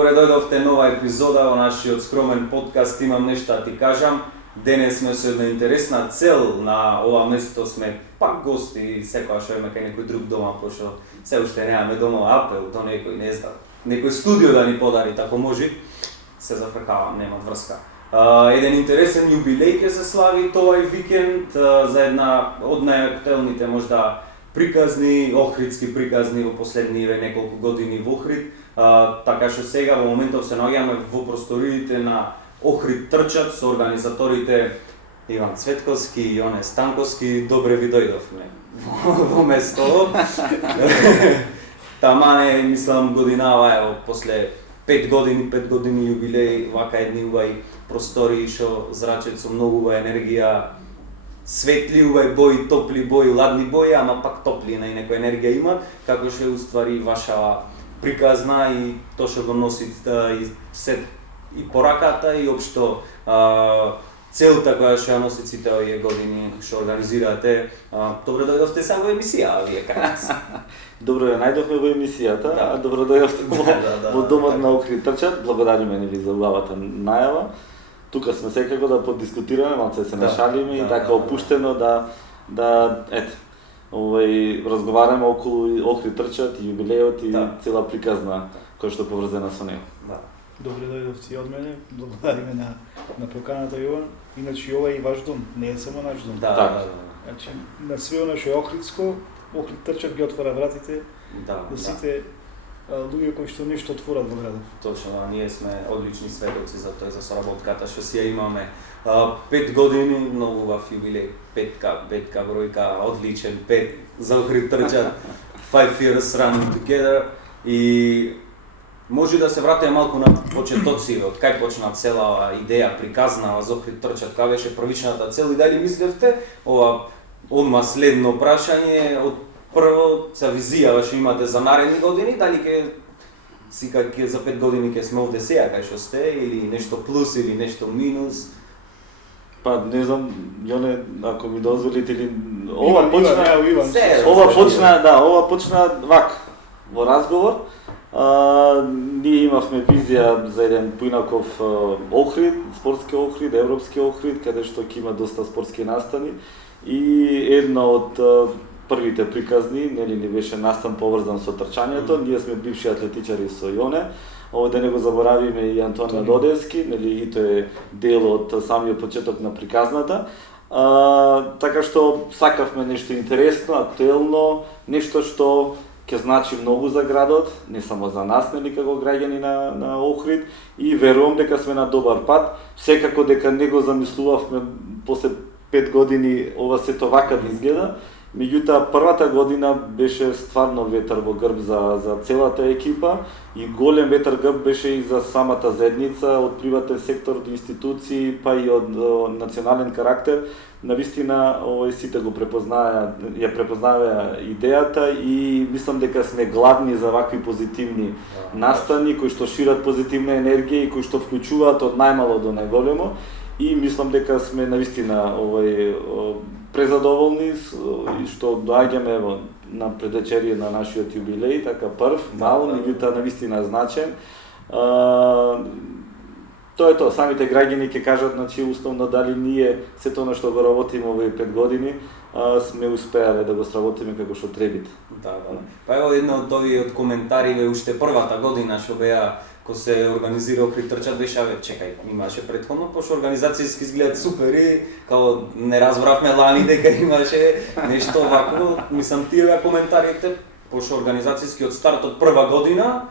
Добре дојдовте нова епизода во нашиот скромен подкаст Имам нешто да ти кажам. Денес сме со една интересна цел. На ова место сме пак гости, секогаш одиме кај некој друг дома, пошто се уште немаме дома апел до некој, не знам, некој студио да ни подари, тако може. Се зафркавам, нема врска. Еден интересен јубилеј ќе се слави тој викенд за една од најактуелните можда приказни, охридски приказни во последниве неколку години во Охрид. Така што сега во моментов се наоѓаме во просториите на Охрид трчат со организаторите Иван Цветковски и Јоне Станковски. Добре ви дојдовме во место. Тамане, мислам, годинава ево после 5 години јубилеј, вака едни убави простори што зрачат со многу убава енергија, светли убави бои, топли бои, ладни бои, ама пак топли и некоја енергија има, како што е уствари ваша приказна и тоа што го носите и се и пораката и општо целта која што ја носите сите овие години што организирате. Добро дојдовте сега во емисија, вие кај нас. Добро ја најдовме во емисијата, а добро дојдовте во домот на Охрид трчат. Благодариме ви за убавата најава. Тука сме секако да подискутираме, малце се нашалиме и така опуштено да разговараме околу Охрид трчат и јубилејот и цела приказна која што поврзана со него. Добре дојдовци од мене, благодариме на поканата Јован. Иначе ова е и ваш дом, не е само наш дом. Значи, на све она што е охридско, Охрид трчат ги отвора вратите до сите луѓе кои што нешто отворат во градов. Точно, ние сме одлични сведоци за тоа, за соработката што си ја имаме. 5 години, многу убав јубилеј, петка бројка, одличен, 5 за Охрид трчат, 5 years run together и може да се вратиме малку на почетоци, од кај почна цела идеја приказна за Охрид трчат, кај беше првичната цел и дали мислевте ова одма следно прашање од прво за визија што имате за наредни години, дали ќе за 5 години ќе сме овде сега кај што сте или нешто плюс или нешто минус? Па не знам, Јоне, ако ми дозволите или ова почна вак во разговор. Ние имавме визија за еден поинаков Охрид, спортски Охрид, европски Охрид, каде што ќе има доста спортски настани и една од првите приказни, нели ни беше настан поврзан со трчањето. Ние сме бивши атлетичари со Јоне. Да не го заборавиме и Антонио Додевски, нели и тој е дел од самиот почеток на приказната. Така што сакавме нешто интересно, актуелно, нешто што ќе значи многу за градот, не само за нас, нели како граѓани на Охрид, и верувам дека сме на добар пат. Секако дека не го замислувавме после 5 години ова сето вака да изгледа. Меѓутоа, првата година беше стварно ветер во грб за целата екипа и голем ветер грб беше и за самата заедница, од приватен сектор до институции, па и од национален карактер. Навистина, сите го препознаваа идејата и мислам дека сме гладни за вакви позитивни настани кои што шират позитивна енергија и кои што вклучуваат од најмало до најголемо. И мислам дека сме навистина презадоволни што доаѓаме на предвечерие на нашиот јубилеј, така прв, мал, меѓутоа навистина значен. Тоа е тоа, самите граѓани ќе кажат, значи, условно дали ние сето она што го работиме овие 5 години сме успеале да го сработиме како што требите. Па ево едно од овие од коментариве уште првата година што беа кога се организира Охрид трчат, беше чекај, имаше претходно, пошто организацијски изгледат супер и као не разбравме лани дека имаше нешто вако. Мислам тие коментарите, пошто организацијски од стартот прва година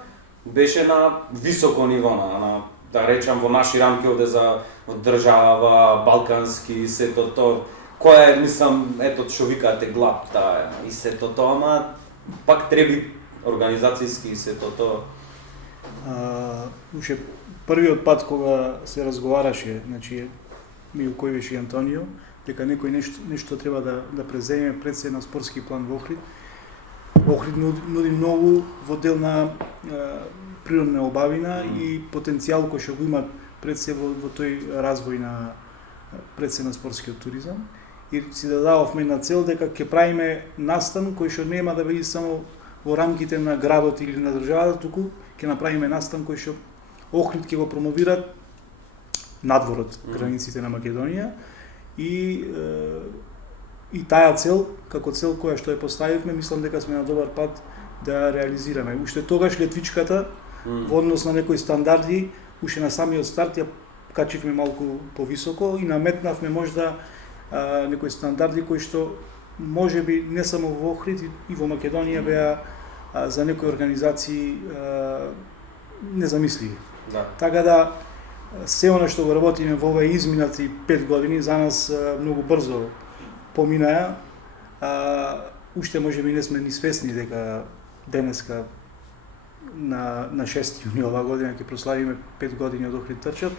беше на високо ниво, на да речам во наши рамки овде за држава, балкански, сето тоа. Која е, мислам, ето што викате главта и сето тоа, ама пак треби организацијски и сето тоа. Уште првиот пат кога се разговараше, значи меѓу кој беше и Антонио, дека некој нешто треба да преземе пред се на спортски план во Охрид. Охрид нуди многу во дел на природна обавина и потенцијал кој што го има пред се во тој развој на пред се на спортскиот туризам. И си дадавме на цел дека ќе правиме настан кој што нема да биде само во рамките на градот или на државата, туку ќе направиме настан кој што Охрид ќе го промовира надвор од границите на Македонија и таа цел, како цел која што ја поставивме, мислам дека сме на добар пат да ја реализираме. Уште тогаш летвичката во однос на некои стандарди, уште на самиот старт ја качивме малку повисоко и наметнавме можда некои стандарди кои што можеби не само во Охрид и во Македонија беа за некои организации незамисливи. Да. Така да се она што го работиме во овие изминати 5 години за нас многу брзо поминаја. Уште можеби не сме ни свесни дека денеска на 6 јуни оваа година ќе прославиме 5 години од Охрид трчат.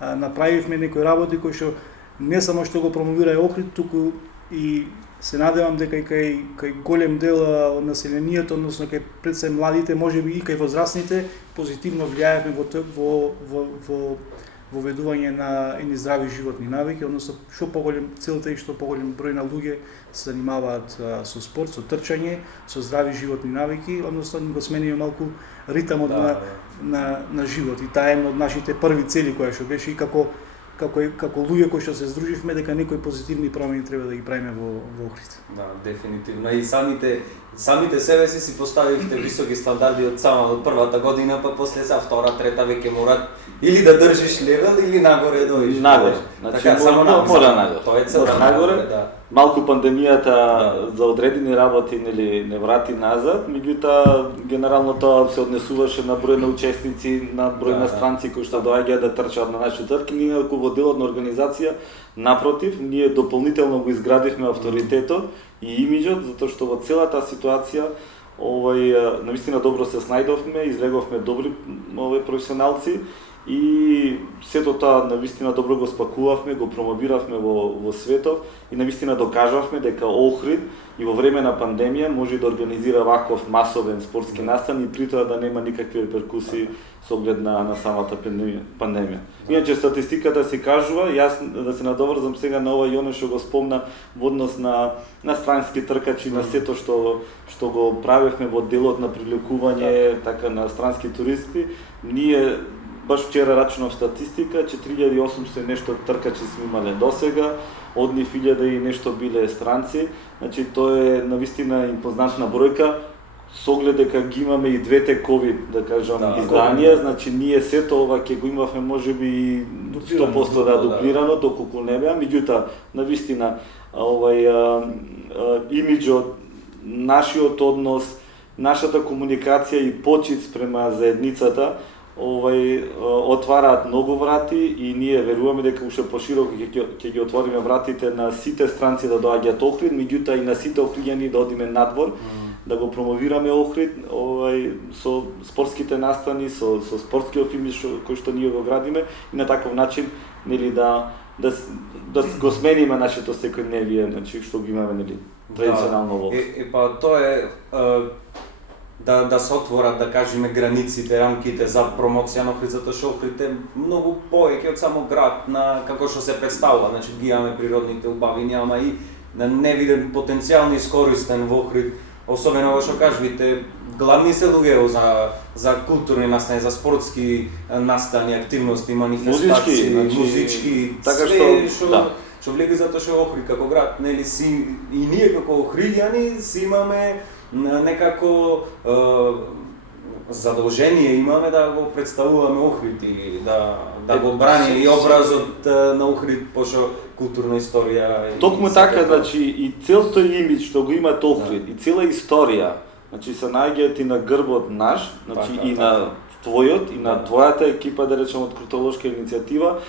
Направивме некои работи кои што не само што го промовира Охрид, туку и се надевам дека и кај голем дел од населението, односно кај пред се младите, можеби и кај возрастните, позитивно влијаевме во воведување на едни здрави животни навики, односно што поголем целта и што поголем број на луѓе се занимаваат со спорт, со трчање, со здрави животни навики, односно го смениме малку ритамот на живот. И таа е една од нашите први цели која што беше и како луѓе кои што се здруживме дека некои позитивни промени треба да ги правиме во Охрид. Да, дефинитивно. И самите себе си поставивте високи стандарди од само првата година, па после за втора, трета веќе морат или да држиш левел или нагоре доиш. Нагоре. Значи така, само мора нагоре. Тоа е целта нагоре. Да. Малку пандемијата за одредени работи не врати назад, меѓутоа генерално тоа се однесуваше на број на учесници, на број на странци кои што доаѓаат да трчаат на нашите трки. Ние како во делот на организација, напротив, ние дополнително го изградивме авторитетот и имиџот, затоа што во целата ситуација навистина добро се снајдовме, излеговме добри професионалци и сето тоа навистина добро го спакувавме, го промовиравме во светот и навистина докажавме дека Охрид и во време на пандемија може да организира ваков масовен спортски настан и при тоа да нема никакви реперкусии со оглед на самата пандемија. Иначе статистиката си кажува, јас да се надоврзам сега на ова Јоне што го спомна во однос на странски тркачи, на сето што го правевме во делот на привлекување така на странски туристи, ние баш вчера рачунав статистика, 4800 нешто тркачи сме имале досега, од нив 1000 и нешто биле странци, значи тоа е навистина импозантна бројка, со оглед дека ги имаме и двете ковид, да кажам, изданија, значи ние сето ова ќе го имавме можеби 100% дуплирано, доколку не беа, меѓутоа навистина имиџот, нашиот однос, нашата комуникација и почит спрема заедницата отвараат многу врати и ние веруваме дека уште пошироко ќе ги отвориме вратите на сите странци да доаѓаат Охрид, меѓутоа и на сите охриѓани да одиме надвор, да го промовираме Охрид со спортските настани, со спортскиот имидж кој што ние го градиме и на таков начин нели да го смениме нашето секојдневие, значи што го имаме нели традиционално во. Па тоа е да се отворат, да кажеме, границите, рамките за промоција на Охрид, затоа што Охрид е многу повеќе од само град на како што се представува, значи ги имаме природните убавини, ама и невиден потенцијал искористен во Охрид, особено во што кажувате, главни се луѓе за културни настани, за спортски настани, активности, манифестации, музички, така што влеги затоа што Охрид како град, нели си и ние како охриѓани си имаме некако задолжение имаме да го представуваме Охрид и да го брани и образот на Охрид, пошто културна историја. Токму така, значи и целото имидж што го има Охрид и цела историја, значи се наоѓаат и на грбот наш, значи и на твојот и на твојата екипа, да речеме, од културолошка иницијатива,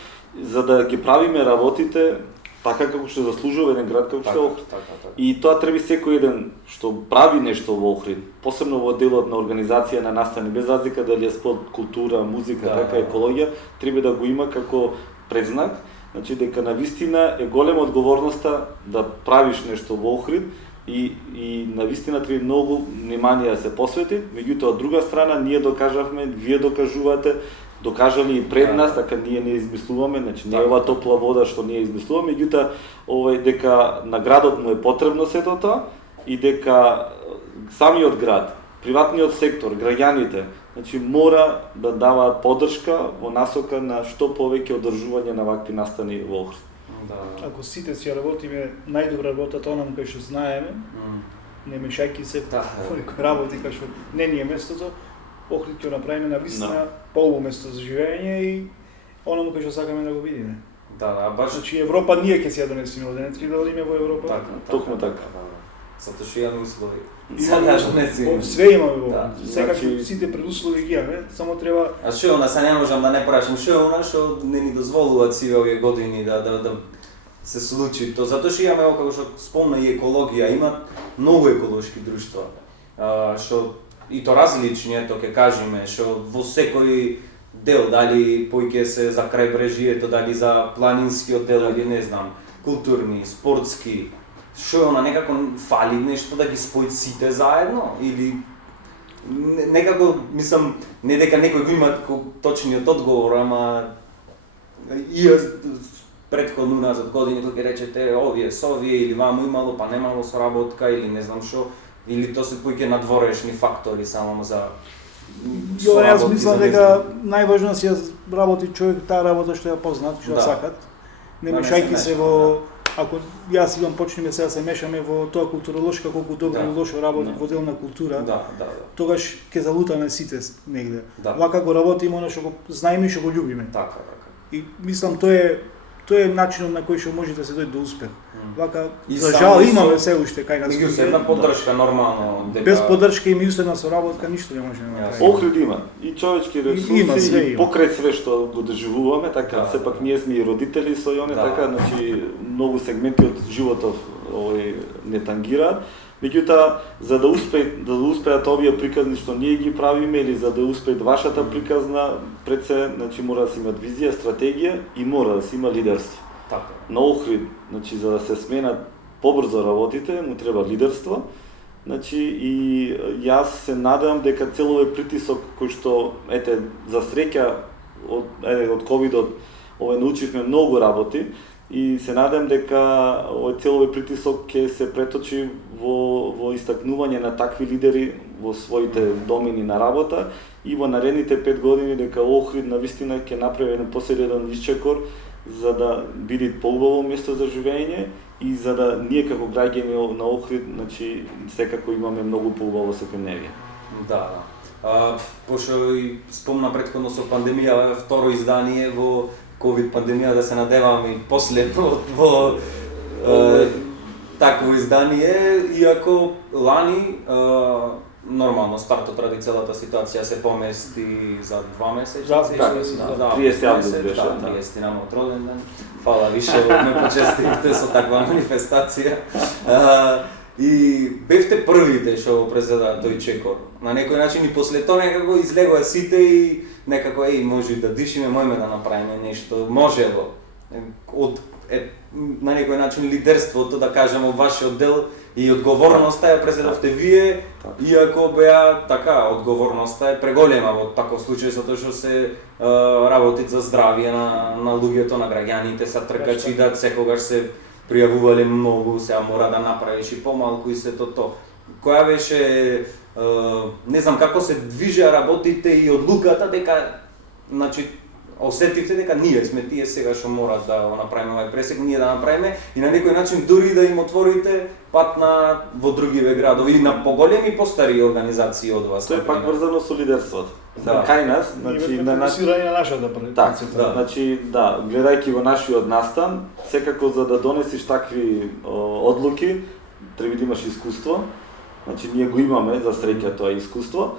за да ги правиме работите така како што заслужува еден град како што е Охрид. И тоа треба секој еден што прави нешто во Охрид, посебно во делот на организација на настани, без разлика дали е спорт, култура, музика, така екологија, треба да го има како предзнак, значи дека навистина е голема одговорноста да правиш нешто во Охрид и навистина треба многу внимание да се посвети, меѓутоа од друга страна ние докажавме, вие докажувате, докажали и пред нас, така ние не измислуваме, значи не е ова топла вода што ние измислуваме, меѓутоа дека на градот му е потребно сето тоа и дека самиот град, приватниот сектор, граѓаните значи мора да даваат поддршка во насока на што повеќе одржување на вакви настани во Охрид. Да. Ако сите си работиме најдобра работата онам кај што знаеме, не мешајќи се во некои работи кај што не ни е местото, Охрид ќе направиме на вистина поубаво место за живење и онаму кај што сакаме да го видиме. Да, баш Значи Европа ние ќе си ја донесеме овде, не треба да одиме во Европа. така. Токму така. Затоа што имаме услови. Све имаме во. Да. Секако Значи- сите предуслови ги имаме, само треба А што е она, се не можам да не прашам, што е она што не ни дозволуваат сиве овие години да се случи то, затоа што имаме, како што спомна, и екологија, има многу еколошки друштва, што и то различни, ето ќе кажеме, што во секој дел, дали поиќе се за крајбрежието, дали за планинскиот дел или не знам, културни, спортски, што е она, некако фали нешто да ги спои сите заедно или некако, мислам, не дека некој го има точниот одговор, ама и јас претходно назад години ќе речете овие со овие или ваму имало, па немало соработка или не знам што, или то се поиќе надворешни фактори само за Јо, јас соработки мислам за не дека знам. најважно си ја работи човек таа работа што ја познаат, што ја Да. сакат. Не Да, не мешајќи се се во ако јас идам почнеме сега се мешаме во тоа културолошка колку добро или лошо работи во дел на култура, Да. тогаш ќе залутаме сите негде. Да. Вака го работиме оно што го знаеме и што го љубиме. Така. И мислам тоа е начинот на кој што може да се дојде до успех. Вака И за само жал со- имаме се уште кај нас. Меѓу се една поддршка нормално дека Без поддршка и меѓусебна соработка ништо не може да Јасно. направиме. Охрид има и човечки ресурси, Има, све и има. покрај све што го доживуваме, така, Да. сепак ние сме и родители со јоне, Да. така, значи многу сегменти од животов не тангираат. Меѓутоа, за да успеат овие приказни што ние ги правиме или за да успеат вашата приказна, пред се, значи мора да се имат визија, стратегија и мора да се има лидерство. така. На Охрид, значи за да се сменат побрзо работите, му треба лидерство. Значи и јас се надевам дека цел овој притисок кој што за среќа од ковидот научивме многу работи и се надевам дека цел овој притисок ќе се преточи во истакнување на такви лидери во своите домени на работа и во наредните 5 години дека Охрид навистина ќе направи еден посереден исчекор за да биде поубаво место за живење и за да ние како граѓани на Охрид, значи секако имаме многу поубаво секојдневие. Да. Пошто и спомна претходно со пандемија, второ издание во ковид пандемија, да се надеваме и последно во такво издание, иако лани нормално стартот ради целата ситуација се помести за 2 месеци. За 2 месеци, да. 30 август беше, да. да. 30 на мојот роден ден. Фала више ме почестивте со таква манифестација. И бевте првите што го презеда тој чекор. На некој начин и после тоа некако излегоа сите и некако може да дишиме, можеме да направиме нешто, можело. На некој начин лидерството, да кажеме, вашиот дел и одговорноста ја презедавте вие, иако беа така, одговорноста е преголема во таков случај, затоа што се работи за здравје на луѓето, на граѓаните, са тркачи да секогаш се пријавувале многу, сега мора да направиш и помалку и сето то. Која беше, не знам како се движеа работите и одлуката дека, значи, осетивте дека ние сме тие сега што мора да го направиме овај пресек, ние да направиме и на некој начин дури да им отворите пат во другиве градови или на поголеми постари организации од вас. Тоа е пак врзано со лидерството. Да. Кај нас, Значи значи на фокусирање на нашата Так, да. значи да, гледајќи во нашиот настан, секако за да донесиш такви одлуки, треба да имаш искуство. Значи ние го имаме за среќа тоа искуство.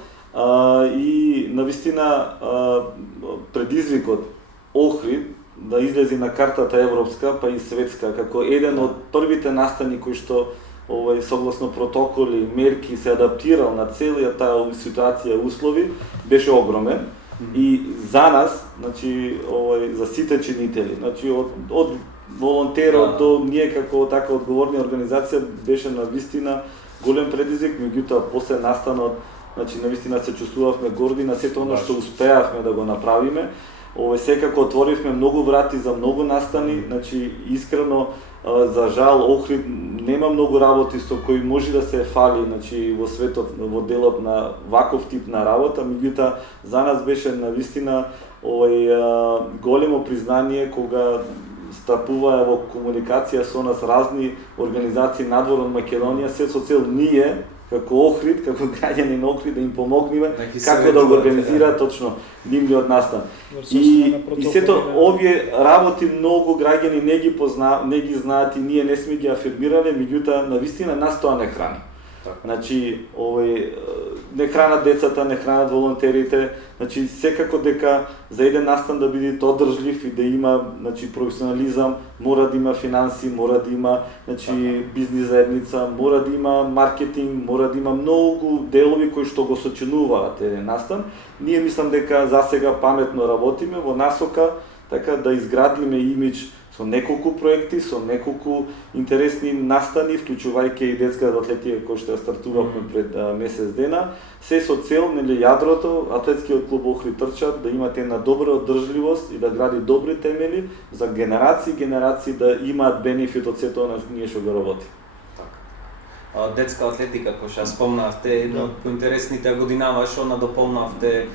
И навистина предизвикот Охрид да излезе на картата европска па и светска како еден од првите настани кои што согласно протоколи, мерки се адаптирал на целиот таа ситуација и услови, беше огромен. И за нас, значи за сите чинители, значи од волонтерот до ние како така одговорна организација беше навистина голем предизвик, меѓутоа после настанот, значи навистина се чувствувавме горди на сето оно што успеавме да го направиме. секако отворивме многу врати за многу настани, значи искрено за жал Охрид нема многу работи со кои може да се фали, значи во светот, во делот на ваков тип на работа, меѓутоа за нас беше навистина големо признание кога стапуваа во комуникација со нас разни организации надвор од Македонија, се со цел ние како Охрид, како граѓани на Охрид да им помогнеме како да го организираат точно нивниот настан. И сето овие работи многу граѓани не ги знаат и ние не сме ги афирмирале, меѓутоа навистина нас тоа не храни. Значи, не хранат децата, не хранат волонтерите, значи секако дека за еден настан да биде одржлив и да има, значи, професионализам, мора да има финанси, мора да има, значи, бизнис заедница, мора да има маркетинг, мора да има многу делови кои што го сочинуваат еден настан. Ние мислам дека засега паметно работиме во насока така да изградиме имидж со неколку проекти, со неколку интересни настани, вклучувајќи и детската атлетика која што ја стартувавме пред месец дена, се со цел, нели, јадрото, атлетскиот клуб Охрид трчат да имате една добра одржливост и да гради добри темели за генерации да имаат бенефит од сето она ние што го работи. Детска атлетика, кој што спомнавте, една од поинтересните годинава што надополнавте.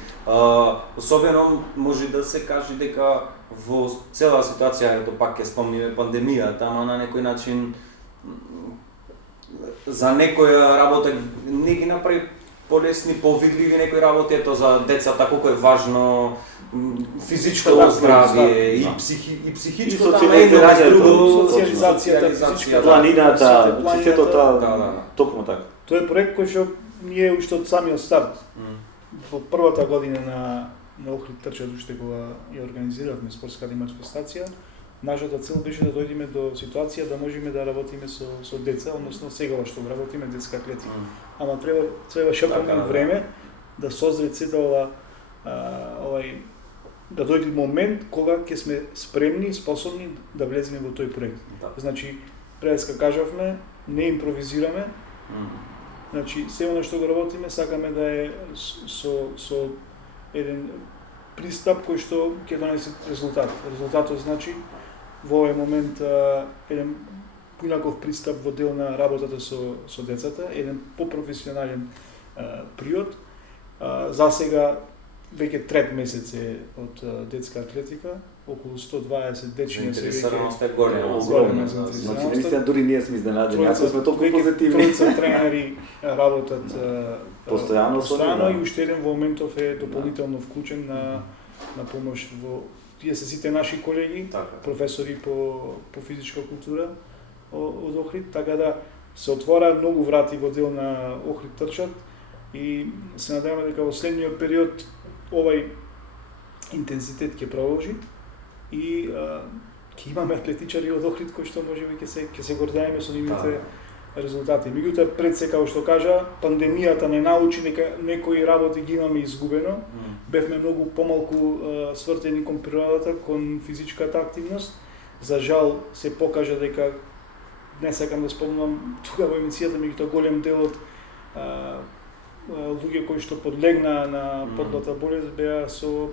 Особено може да се каже дека во цела ситуација, ето пак ќе спомниме пандемијата, ама на некој начин за некоја работа не ги направи полесни, повидливи некои работи, ето за децата колку е важно физичко здравје и психичко социализација, планината, сето тоа, токму така. Тоа е проект кој што ние уште од самиот старт, во првата година на Охрид трчат, уште кога ја организиравме спортска климатска стација, нашата цел беше да дојдеме до ситуација да можеме да работиме со деца, односно сега што работиме детска атлетика. Ама треба шапаме време да создаде сета ова да дојде момент кога ќе сме спремни и способни да влеземе во тој проект. Значи, преска кажавме, не импровизираме. Значи, се она што го работиме, сакаме да е со еден пристап кој што ќе донесе резултат. Резултатот значи во овој момент еден поинаков пристап во дел на работата со децата, еден попрофесионален приод. Засега веќе трет месец е од детска атлетика, околу 120 дечиња се веќе голема. Значи, наистина дури ние сме изненадени, ако сме толку позитивни. Тројца тренери работат постојано и уште еден во моментов е дополнително вклучен на помош во тие се сите наши колеги, професори по физичка култура од Охрид, така да се отвора многу врати во дел на Охрид трчат и се надеваме дека во следниот период овај интензитет ќе продолжи и ќе имаме атлетичари од Охрид кои што можеби ќе се гордееме со нивните резултати. Меѓутоа, пред се, како што кажа, пандемијата не научи некои работи ги имаме изгубено. Бевме многу помалку свртени кон природата, кон физичката активност. За жал се покажа дека, не сакам да спомнам тука во емисијата, меѓутоа голем дел од луѓе кои што подлегна на подлата болест беа со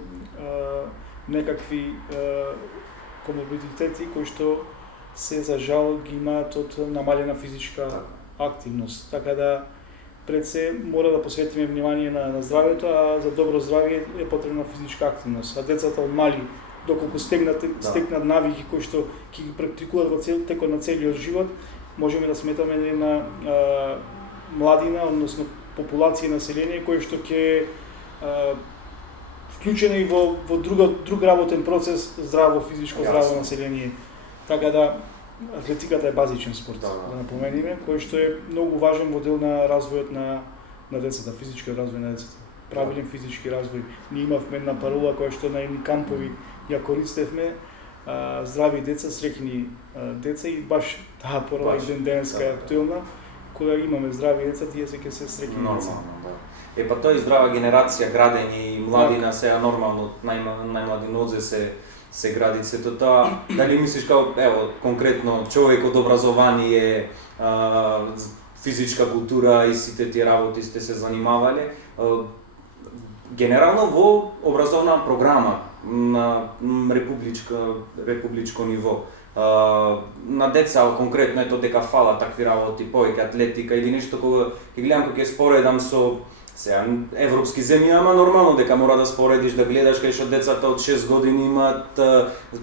некакви коморбидитети кои што се за жал ги имаат од намалена физичка активност. Така да пред се мора да посветиме внимание на здравјето, а за добро здравје е потребна физичка активност. А децата од мали доколку стекнат навики кои што ќе ги практикуваат во текот на целиот живот, можеме да сметаме една младина, односно популација население кој што ќе вклучено и во друг работен процес здраво физичко здраво население. Така да атлетиката е базичен спорт, да напомениме, кој што е многу важен во дел на развојот на децата, физичкиот развој на децата. Правилен физички развој. Ние имавме една парола која што на едни кампови ја користевме, здрави деца, среќни деца и баш таа парола и денеска е актуелна. Кога имаме здрави деца, тие се ќе се среќни деца. Епа тоа и здрава генерација градени и младина сега нормално најмлади нозе се гради сето тоа. Дали мислиш како конкретно човек од образование, физичка култура и сите тие работи сте се занимавале? Генерално во образовна програма на републичко ниво. На деца конкретно ето дека фала такви работи, повеќе атлетика или нешто кога ќе гледам кога ќе споредам со сега европски земји, ама нормално дека мора да споредиш, да гледаш кај што децата од 6 години имаат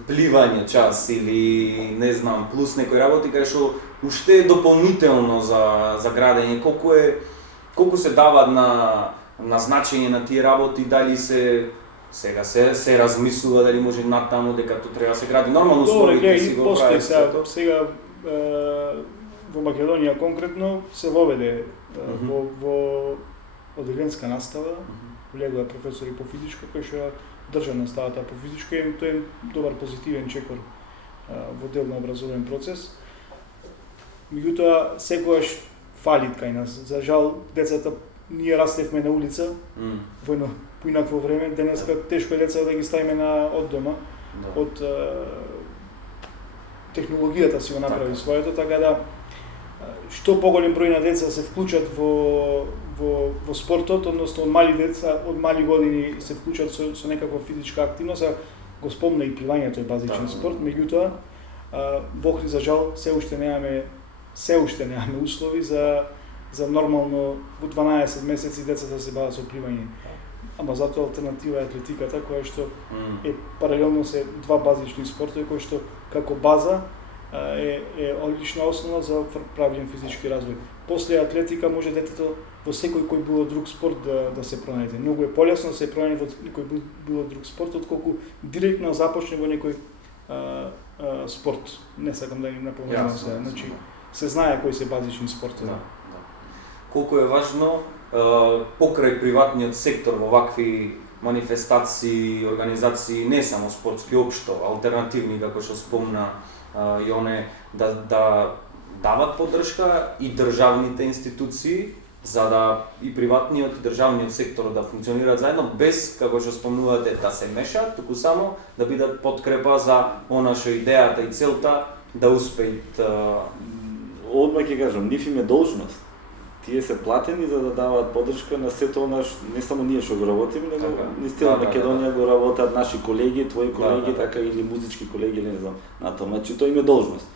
пливање час или не знам, плюс некои работи кај што уште е дополнително за градење, колку се дава на значење на тие работи, дали сега се размислува дали може натаму дека тоа треба да се гради. Нормално условите си го прави сега во Македонија конкретно се воведе во оделенска настава, влегува професори по физичко кој што држа наставата по физичко и тоа е добар позитивен чекор во дел на образовен процес. Меѓутоа секогаш фали кај нас. За жал децата ние растевме на улица, војно поинакво време, денеска тешко е деца да ги ставиме од дома, од технологијата си го направи своето, така да што поголем број на деца се вклучат во спортот, односно од мали деца, од мали години се вклучат со некаква физичка активност, го спомна и пливањето е базичен спорт, меѓутоа во Охрид за жал се уште немаме услови за нормално во 12 месеци децата се бават со пливање. Ама затоа алтернатива е атлетиката, која што е паралелно се два базични спортови кои што како база е одлична основа за правилен физички развој. После атлетика може детето во секој кој било друг спорт да се пронајде. Многу е полесно да се пронајде во некој било друг спорт отколку директно започне во некој спорт. Не сакам да им напоменувам се. Значи се знае кои се базични спортови. Колку е важно покрај приватниот сектор во вакви манифестации, организации, не само спортски, општо, алтернативни, како што спомна Јоне, да дават поддршка и државните институции, за да и приватниот и државниот сектор да функционираат заедно, без, како што спомнувате, да се мешаат, туку само да бидат подкрепа за она што идејата и целта да успеат. Одма ќе кажам, нив им е должност. Тие се платени за да даваат поддршка на сето наш, не само ние што го работиме, него наистина Македонија го работат наши колеги, твои колеги, така или музички колеги, или не знам, на тоа. Значи тоа им е должност.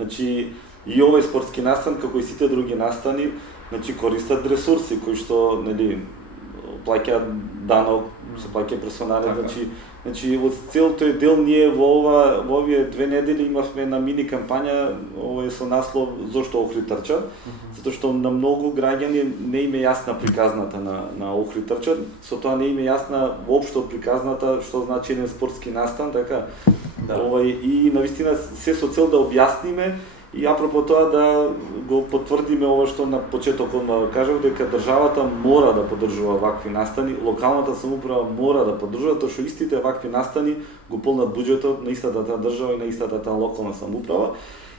Значи и овој спортски настан, како и сите други настани, значи користат ресурси кои што, нели, плаќаат данок, се плаќа персонален, значи од цел тој дел ние во овие 2 недели имавме на мини кампања, ова е со наслов зошто Охрид трчат, затоа што на многу граѓани не им е јасна приказната на Охрид трчат, со тоа не им е јасна воопшто приказната што значи еден спортски настан, така. И навистина се со цел да објасниме и апропо тоа да го потврдиме ова што на почетокот кажав, дека државата мора да поддржува вакви настани, локалната самоуправа мора да поддржува, тоа што истите вакви настани го полнат буџетот на истата таа држава и на истата таа локална самоуправа.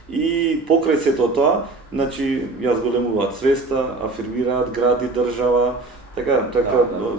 И покрај сето тоа, значи ја зголемуваат свеста, афирмираат град и држава, така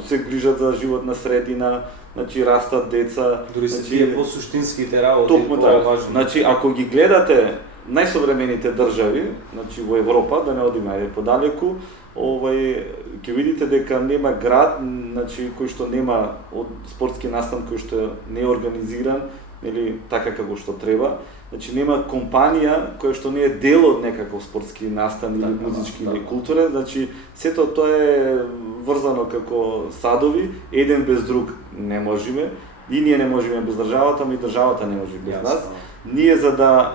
се грижат за животна средина, значи растат деца, дури се тие по-суштинските работи, по-важни. Значи ако ги гледате најсовремените држави, значи во Европа, да не одиме ајде подалеку, ќе видите дека нема град, значи кој што нема од спортски настан кој што не е организиран или така како што треба. Значи нема компанија која што не е дел од некаков спортски настан или музички или културен, значи сето тоа е врзано како садови, еден без друг не можеме. И ние не можеме без државата, но и државата не може без нас. Ние за да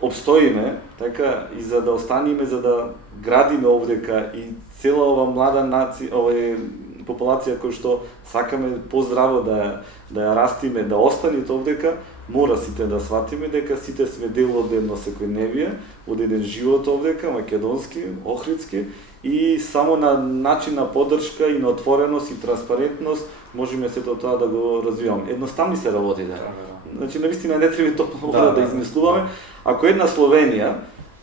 обстоиме, така и за да останеме, за да градиме овдека и цела ова млада нација, популација која што сакаме поздраво да ја растиме, да остане овдека, мора сите да сватиме дека сите сме дел од едно секојдневие, од еден живот овдека, македонски, охридски, и само на начин на поддршка и на отвореност и транспарентност можеме сето тоа да го развиваме. Едноставни се работите. Значи навистина не треба топла вода да измислуваме. Ако една Словенија,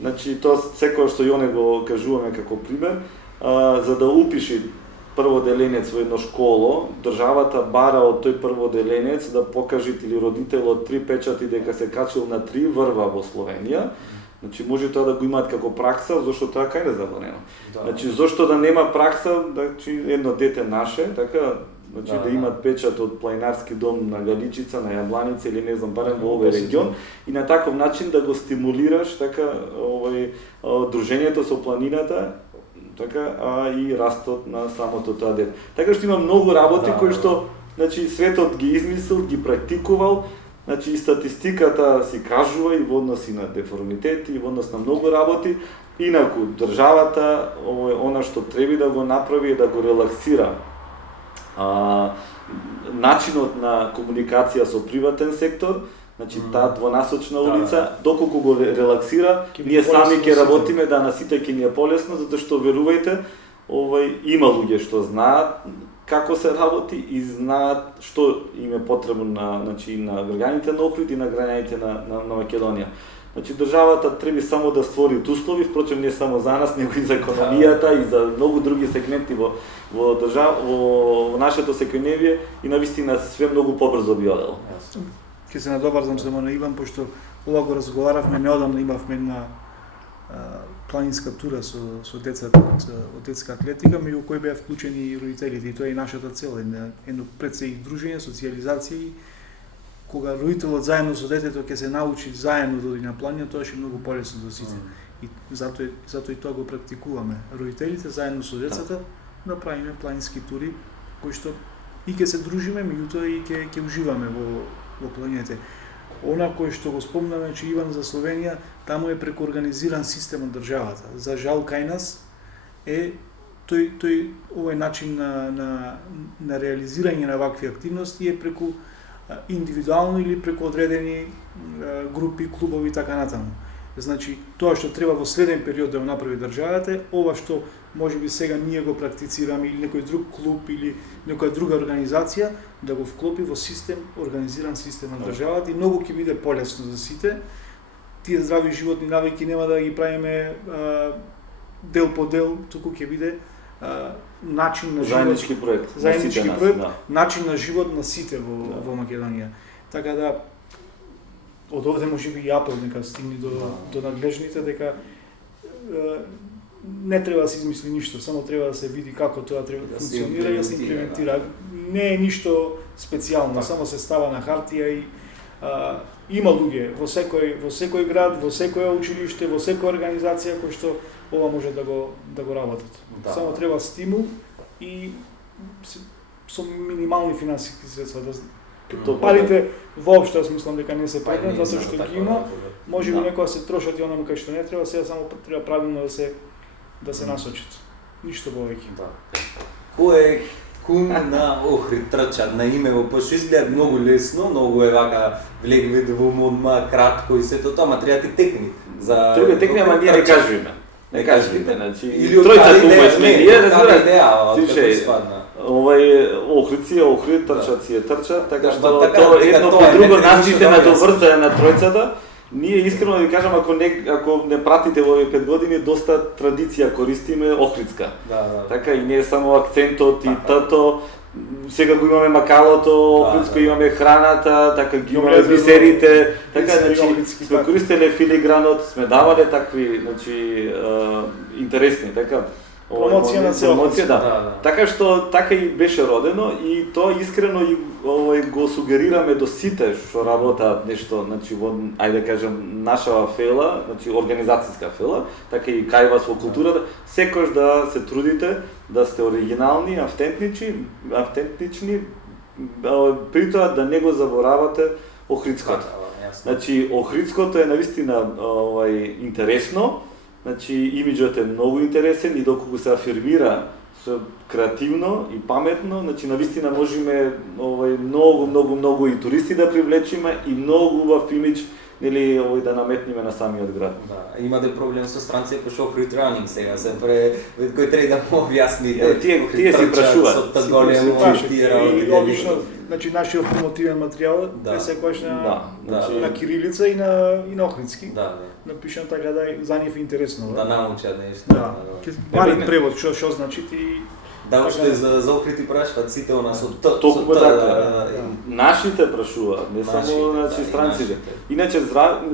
значи тоа секој што Јоне го кажуваме како пример, за да упиши прводеленец во едно школо, државата бара од тој прводеленец да покаже или родителот 3 печати дека се качил на 3 врва во Словенија. Значи може тоа да го имаат како пракса, зашто тоа кај не забранено. Значи зошто да нема пракса, значи едно дете наше, така значи Да, да имат печат од планинарски дом на Галичица, на Јабланица или не знам барем во овој Посетно. регион и на таков начин да го стимулираш така дружењето со планината, така и растот на самото тоа дете. Така што има многу работи кои што значи светот ги измислил, ги практикувал. Значи и статистиката си кажува и во однос и на деформитети, и во однос на многу работи. Инаку државата она што треба да го направи е да го релаксира начинот на комуникација со приватен сектор, значи таа двонасочна улица, доколку го релаксира, ние сами ќе работиме да на сите ќе ни е полесно, затоа што верувајте, има луѓе што знаат како се работи и знаат што им е потребно на граѓаните на Охрид и на граѓаните на Македонија. Значи државата треба само да створи услови, впрочем не само за нас, него и за економијата и за многу други сегменти во нашето секојдневие и навистина све многу побрзо би одело. Ќе се надоврзам само на Иван, пошто ова го разговаравме, неодамна имавме една планинска тура со децата од детска атлетика, меѓу кои беа вклучени и родителите, и тоа е и нашата цел, едно пред се и дружење, социјализација. Кога родителот заедно со детето ќе се научи заедно да оди на планина, тоа ќе многу полесно за сите. И затоа и тоа го практикуваме. Родителите заедно со децата да правиме планински тури кои што и ќе се дружиме, меѓутоа и ќе уживаме во планините. Она кој што го спомнаме, че Иван за Словенија, таму е преку организиран систем од државата. За жал кај нас е тој овој начин на реализирање на вакви активности е преку индивидуално или преку одредени групи, клубови и така натаму. Значи, тоа што треба во следен период да го направи државата е ова што можеби сега ние го практицираме или некој друг клуб или некоја друга организација да го вклопи во систем, организиран систем на државата и многу ќе биде полесно за сите. Тие здрави животни навики нема да ги правиме дел по дел, туку ќе биде начин на заеднички проект, заеднички проект, начин на живот на сите во Македонија. Така да од овде можеби и апел нека стигне до надлежните дека не треба да се измисли ништо, само треба да се види како тоа треба да функционира и да се имплементира. Не е ништо специјално, само се става на хартија и има луѓе во секој град, во секоја училиште, во секоја организација кои што ова може да го работат. Само треба стимул и со минимални финансиски средства парите воопшто смислам дека не се потребни, затоа што ги има, можеби некоја се трошат и онаму кај што не треба, сега само треба правилно да се насочат. Ништо повеќе. Кој е кум на Охрид трчат на имево, пошто изгледа многу лесно, многу е вака влегве во модма, кратко и сето тоа, ма треба ти текни. Треба текни, ама ние не кажуваме. Не кажуваме, значи тројца кума сме ние, разбирате. Охридци, Охрид, трчаци трчат, така што тоа едно по друго настите на доврзање на тројцата. Ние искрено да ви кажам, ако не пратите во овие 5 години, доста традиција користиме охридска. Така и не е само акцентот и тато, сега го имаме макалото, охридско имаме храната, така ги имаме бисерите, така значи сме користеле филигранот, сме давале такви, значи интересни, така. Промоција на промоција, да. Така што така и беше родено и тоа искрено и го сугерираме до сите што работаат нешто, значи во ајде да кажам нашава фела, значи организацијска фела, така и кај вас во културата, секојаш да се трудите да сте оригинални, автентични, при тоа да не го заборавате охридското. Значи охридското е навистина интересно. Значи, имиджот е многу интересен и доколку се афирмира со креативно и паметно, значи навистина можеме многу и туристи да привлечиме и многу убав имидж, нели, да наметниме на самиот град. Да, имате проблем со странци по Охрид Running сега, кој треба да му објасните. Тие си прашуваат. Со та големо и одлично, значи нашиот промотивен материјал е секогаш на кирилица и на охридски. Напишан така да за нив интересно. Да научат нешто. Да. Барем превод што значи ти. Да, што е за Охрид и прашуваат сите она со токму така. Нашите прашуваат, не само значи странците. Иначе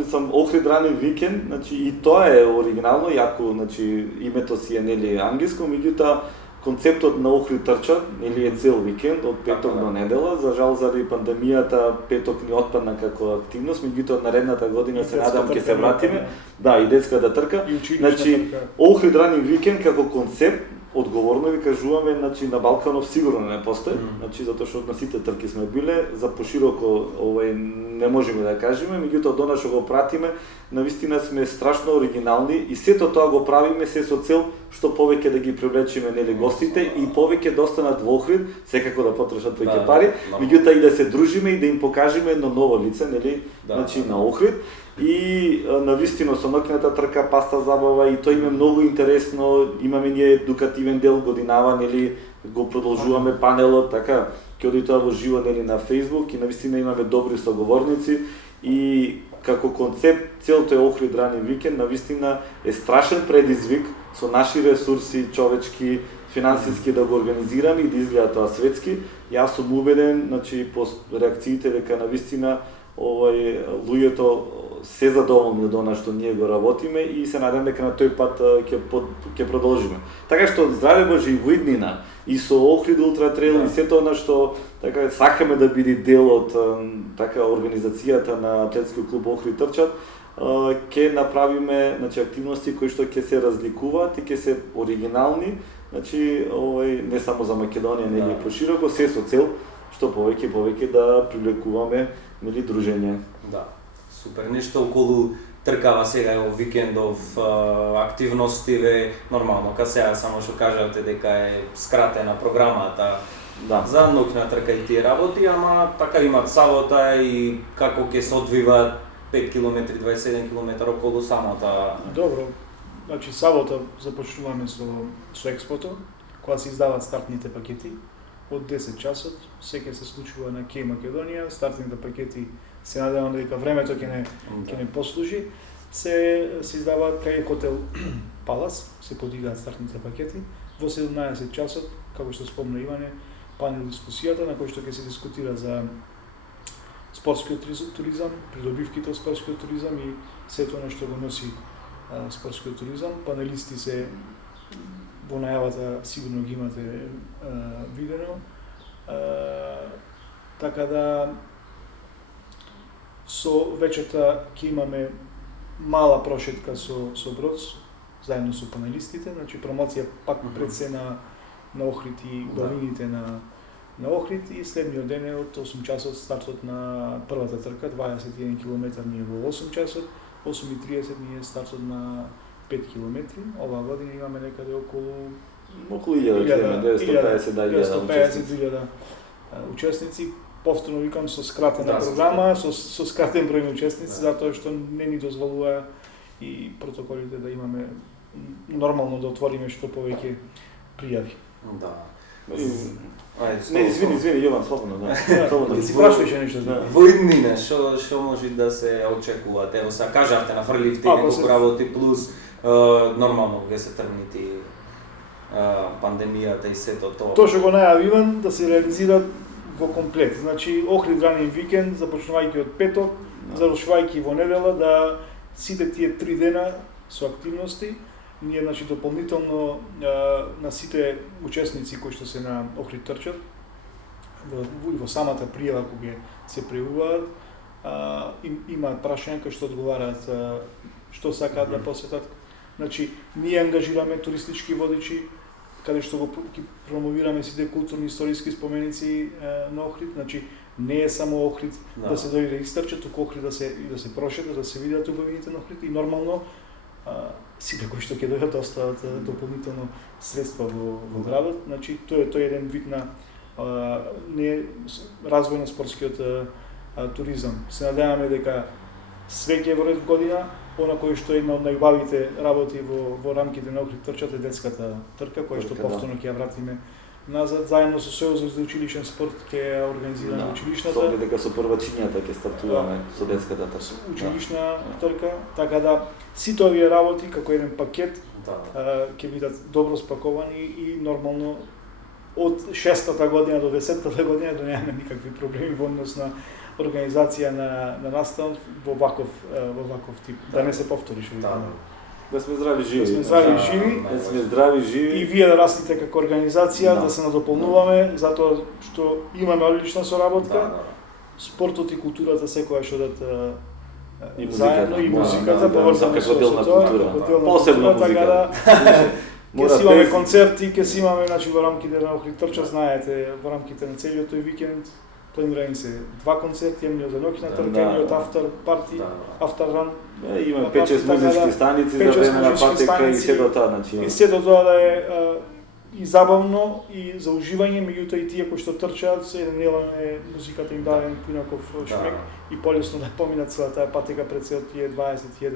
сам Охрид Running Weekend, значи и тоа е оригинално, јако, значи името си е нели англиско, меѓутоа концептот на Охрид трчат или е цел викенд од петок до недела. За жал заради пандемијата петок ни отпадна како активност, меѓутоа наредната година се надам ќе се вратиме. Да, и детската трка. Значи Охрид ранинг викенд како концепт одговорно ви кажуваме, значи на Балканов сигурно не постои, значи затоа што на сите трки сме биле, за пошироко не можеме да кажеме, меѓутоа до што го пратиме, навистина сме страшно оригинални и сето тоа го правиме се со цел што повеќе да ги привлечеме нели гостите и повеќе да останат во Охрид, секако да потрошат повеќе пари, меѓутоа и да се дружиме и да им покажеме едно ново лице, нели, значи на Охрид. И навистина со ноќната трка, паста забава и тоа им е многу интересно, имаме ние едукативен дел годинава, нели, го продолжуваме панелот, така, ќе оди тоа во живо, нели, на Facebook и навистина имаме добри соговорници и како концепт целото е Охрид ранинг викенд, навистина е страшен предизвик со наши ресурси човечки, финансиски да го организираме и да изгледа тоа светски. Јас сум убеден, значи по реакциите дека навистина луѓето се задоволни од она што ние го работиме и се надам дека на тој пат ќе продолжиме. Така што здраве Боже и во иднина и со Охрид Ултра Трейл и сето она што така сакаме да биде дел од така организацијата на атлетски клуб Охрид трчат, ќе направиме, значи, активности кои што ќе се разликуваат и ќе се оригинални, значи не само за Македонија, нели пошироко, се со цел што повеќе да привлекуваме, нели, дружење. Да. Супер, нешто околу тркава сега е викендов активностиве, нормално, ка сега само што кажавте дека е скратена програмата за ноќна трка и тие работи, ама така имат сабота и како ќе се одвиваат 5 км, 27 км околу самата. Добро, значи сабота започнуваме со експото, кога се издаваат стартните пакети од 10 часот, се ќе се случува на Кеј Македонија, стартните пакети се надевам дека времето ќе не послужи, се издаваат кај хотел Палас, се подигаат стартните пакети, во 17 часот, како што спомна Иване, панел дискусијата на кој што ќе се дискутира за спортскиот туризам, придобивките од спортскиот туризам и сето она што го носи спортскиот туризам. Панелисти се во најавата сигурно ги имате видено. Така да со вечерта ќе имаме мала прошетка со Броц, заедно со панелистите, значи промоција пак пред се на Охрид и долините на Охрид и следниот ден е од 8 часот стартот на првата трка, 21 км ние во 8 часот, 8:30 ние стартот на 5 км. Оваа година имаме некаде околу 950.000 учесници. Повторно викам со скратена програма, со скратен број на учесници, затоа што не ни дозволува и протоколите да имаме нормално да отвориме што повеќе пријави. Да. Не, извини, Јован, слободно, да. Ти си прашуваше нешто. Во иднина, што може да се очекува? Ево сега кажавте, нафрливте неколку работи плюс нормално ќе се тргнити пандемијата и сето тоа. Тоа што го најави Иван да се реализира во комплект. Значи Охрид ранинг викенд, започнувајќи од петок, завршувајќи во недела, да сите тие 3 дена со активности, ние значи дополнително на сите учесници кои што се на Охрид трчат, во самата пријава кога се пријавуваат, имаат прашања кои што одговараат што сакаат да посетат. Значи ние ангажираме туристички водичи каде што ги промовираме сите културни историски споменици на Охрид, значи не е само Охрид да се дојде да истрчат, туку Охрид да се прошета, да се видат убавините на Охрид и нормално сите кои што ќе дојдат да остават дополнително средства во градот. Значи тој е еден вид на развој на спортскиот туризам. Се надеваме дека све ќе во ред година. Она кој што е една од најубавите работи во рамките на Охрид трчат е детската трка, која што повторно ќе ја вратиме назад, заедно со Сојузот за училишен спорт ќе ја организираме училишната. Со дека со првачињата ќе стартуваме со детската трка. Училишна трка, така да сите овие работи како еден пакет ќе бидат добро спаковани и нормално од 6-та година до 10-та година да немаме никакви проблеми во однос на организација на настан во ваков тип, да не се повтори што Да сме здрави живи. Да сме здрави и Да, живи. Да сме здрави живи. И вие да растите како организација, Да. да се надополнуваме, затоа што имаме одлична соработка. Да, да. Спортот и културата секогаш одат И музиката. заедно, и Да, музиката, да, да, поврзано како со дел на тоа, култура. како дел на Посебно култура, така да, музика. ќе Мора си имаме без- концерти, ќе си имаме, значи, во рамките на Охрид трча, знаете, во рамките на целиот тој викенд, планирани се 2 концерти, едниот за ноќна Да, трка, да. едниот афтер парти, Да, да. афтер ран, Има Па, 5-6 така музички да, станици за 5-6 време на музички патека и станици. се до таа, значи. и сето тоа да е и забавно и за уживање, меѓутоа и тие кои што трчаат, се еден елен е музиката им даде поинаков шмек и полесно да поминат целата таа патека пред целот тие 21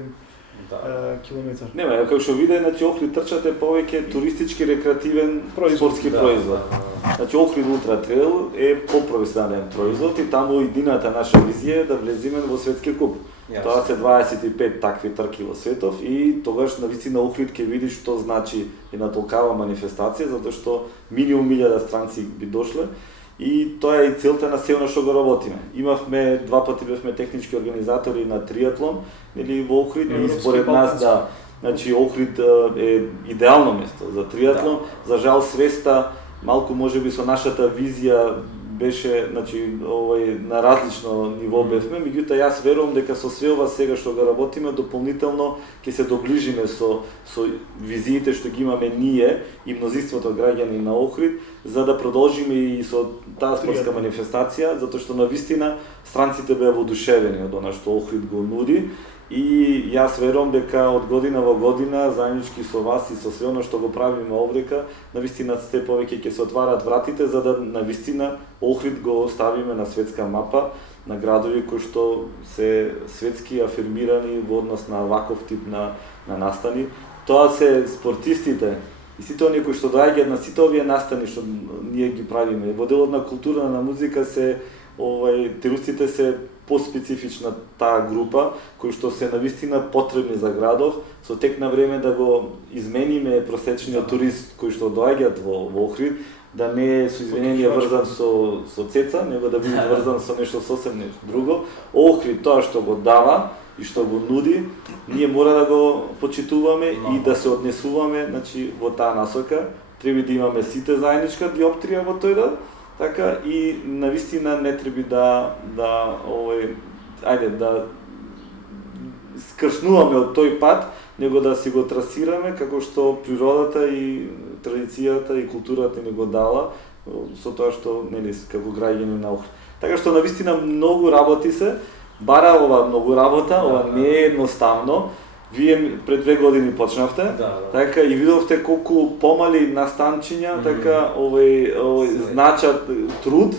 Да. километар. Нема, како што виде, значи Охрид трчате повеќе туристички рекреативен спортски Да, производ. да, да. Значи Охрид Ултра Трейл е попрофесионален производ и таму идината наша визија е да влеземе во светски куп. Јасно. Тоа се 25 такви трки во светов и тогаш навистина Охрид ќе види што значи една толкава манифестација, затоа што минимум 1000 странци би дошле и тоа е и целта на се она што го работиме. Имавме 2 пати бевме технички организатори на триатлон, нели во Охрид и Европски, според нас балкански. да, значи Охрид е идеално место за триатлон. За жал свеста малку можеби со нашата визија беше, значи, на различно ниво бевме, меѓутоа јас верувам дека со све ова сега што го работиме дополнително ќе се доближиме со визиите што ги имаме ние и мнозинството граѓани на Охрид, за да продолжиме и со таа спортска манифестација, затоа што навистина странците беа воодушевени од она што Охрид го нуди. И јас верувам дека од година во година, заеднички со вас и со све оно што го правиме овдека, навистина сте повеќе ќе се отварат вратите за да навистина Охрид го ставиме на светска мапа, на градови кои што се светски афирмирани во однос на ваков тип на настани. Тоа се спортистите и сите оние кои што доаѓаат на сите овие настани што ние ги правиме. Во делот на култура на музика се туристите се поспецифична таа група, кои што се навистина потребни за градов, со тек на време да го измениме просечниот турист кој што доаѓаат во Охрид, да не е со извинение врзан со цеца, него да биде врзан со нешто сосем друго. Охрид тоа што го дава и што го нуди, ние мора да го почитуваме и да се однесуваме, значи, во таа насока. Треба да имаме сите заедничка диоптрија во тој дел. Така и навистина не треба да скршнуваме од тој пат, него да си го трасираме како што природата и традицијата и културата ни го дала со тоа што нели како граѓани на Охрид. Така што навистина многу работи се, бара ова многу работа, ова не е едноставно. Вие пред 2 години почнавте, така и видовте колку помали настанчиња, така значат труд,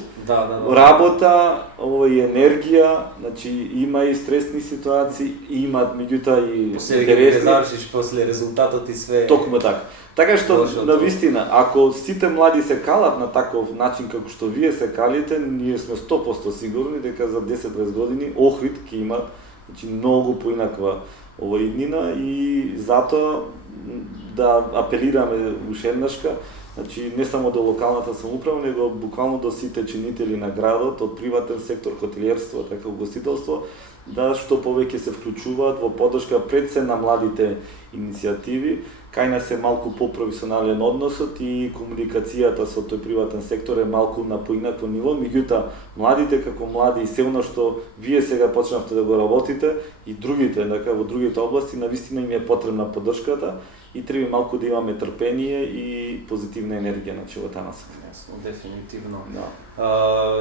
работа, енергија, значи има и стресни ситуации, има меѓутоа и интересни. Завршиш после резултатот и све. Токму така. Така што навистина, ако сите млади се калат на таков начин како што вие се калите, ние сме 100% сигурни дека за 10-20 години Охрид ќе има, значи, многу поинаква иднина и затоа да апелираме уште еднашка, значи не само до локалната самоуправа, него буквално до сите чинители на градот, од приватен сектор, хотелиерство, така угостителство, да што повеќе се вклучуваат во поддршка пред се на младите иницијативи. Кај нас е малку попрофесионален односот и комуникацијата со тој приватен сектор е малку на поинакво ниво, меѓутоа младите како млади и се оно што вие сега почнавте да го работите и другите, дека во другите области навистина им е потребна поддршката и треба малку да имаме трпение и позитивна енергија на во насока. Дефинитивно. Да.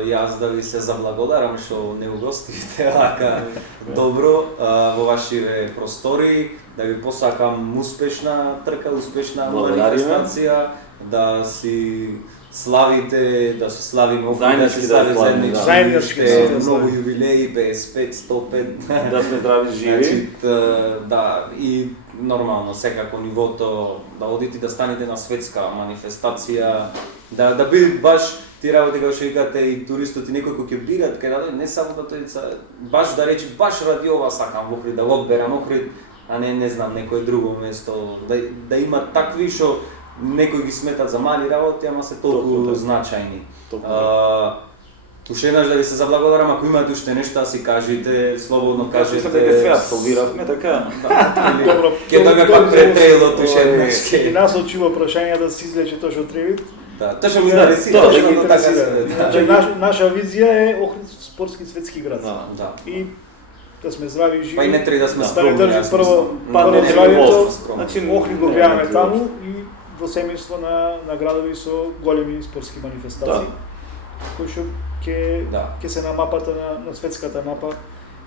Јас да ви се заблагодарам што не угостивте вака добро во вашите простори, да ви посакам успешна трка, успешна манифестација, да си славите, да се славиме заеднички, многу јубилеи, 55, 105. Да сме здрави, живи. Да, и нормално, секако нивото, да одите да станете на светска манифестација, да биде баш ти работи како што викате и туристот и некој кој ќе бират кај да не само да тој баш да рече баш ради ова сакам во Охрид да го одберам Охрид, а не знам некој друго место, да има такви што некои ги сметат за мали работи, ама се толку значајни. Уште еднаш да ви се заблагодарам, ако имате уште нешто да си кажете, слободно кажете. Мислам дека све абсолвиравме, така. Добро. Ќе да ме пак претрейлот уште еднаш. И нас очува прашање да се излече тоа што треба. Да, тоа што ми интересира, тоа точно ги така се интересира. Значи наша визија е Охрид спортски светски град. Да. И да сме здрави и живи. Па и не треба да сме Да скромни. не држи јас прво мислам. не, здравието. Значи, Охрид го гледаме таму и во семејство на градови со големи спортски манифестации, кои што ќе се на мапата на светската мапа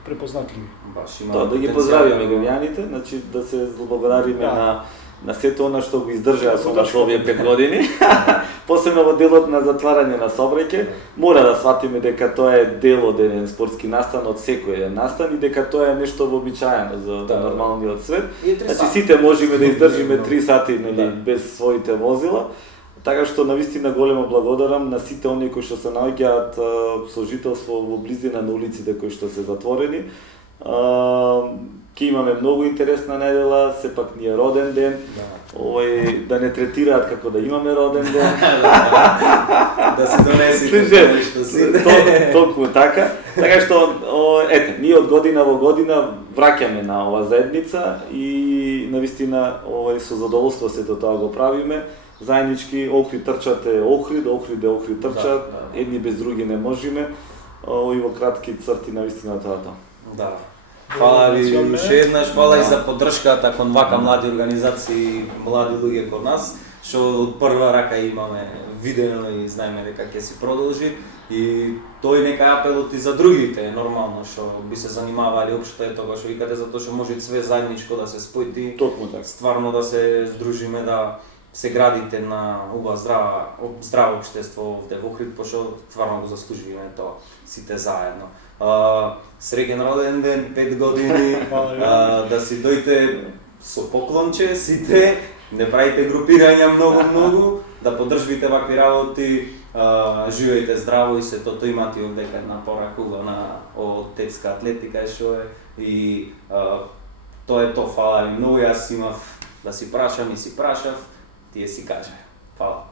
препознатливи. Баш има Тоа да ги потенцијал. поздравиме граѓаните, значи да се благодариме на сето она што го издржаа со нас овие 5 години. Посебно во делот на затварање на сообраќај, мора да сватиме дека тоа е дел од еден спортски настан, од секој еден настан и дека тоа е нешто вообичаено за нормалниот свет. Значи сите можеме да издржиме 3 сати без своите возила. Така што навистина големо благодарам на сите оние кои што се наоѓаат со жителство во близина на улиците кои што се затворени. Ќе имаме многу интересна недела, сепак ни е роден ден. Да не третираат како да имаме роден ден. Да се донесите нешто си. Толку така. Така што ете, ние од година во година враќаме на ова заедница и навистина со задоволство сето тоа го правиме. Заеднички Охрид трчате Охрид, Охрид трчат, едни без други не можеме. И во кратки црти навистина тоа. Да. Фала ви уште еднаш, фала и за поддршката кон вака млади организации, млади луѓе кон нас, што од прва рака имаме видено и знаеме дека ќе си продолжи. И тој нека апелот и за другите, нормално, што би се занимавали општо е тоа што викате, затоа што може све заедничко да се спојти, Токму така. стварно да се здружиме, да се градите на здраво општество овде во Охрид, пошто стварно го заслужуваме тоа сите заедно. Среќен роден ден, 5 години, да си дојте со поклонче сите, не правите групирања многу, да поддржвите вакви работи, живеете здраво и сето тоа имате овдека една поракуга од детска атлетика што е и тоа е тоа, фала ви многу, јас имав да си прашам и си прашав, тие си кажа. Фала.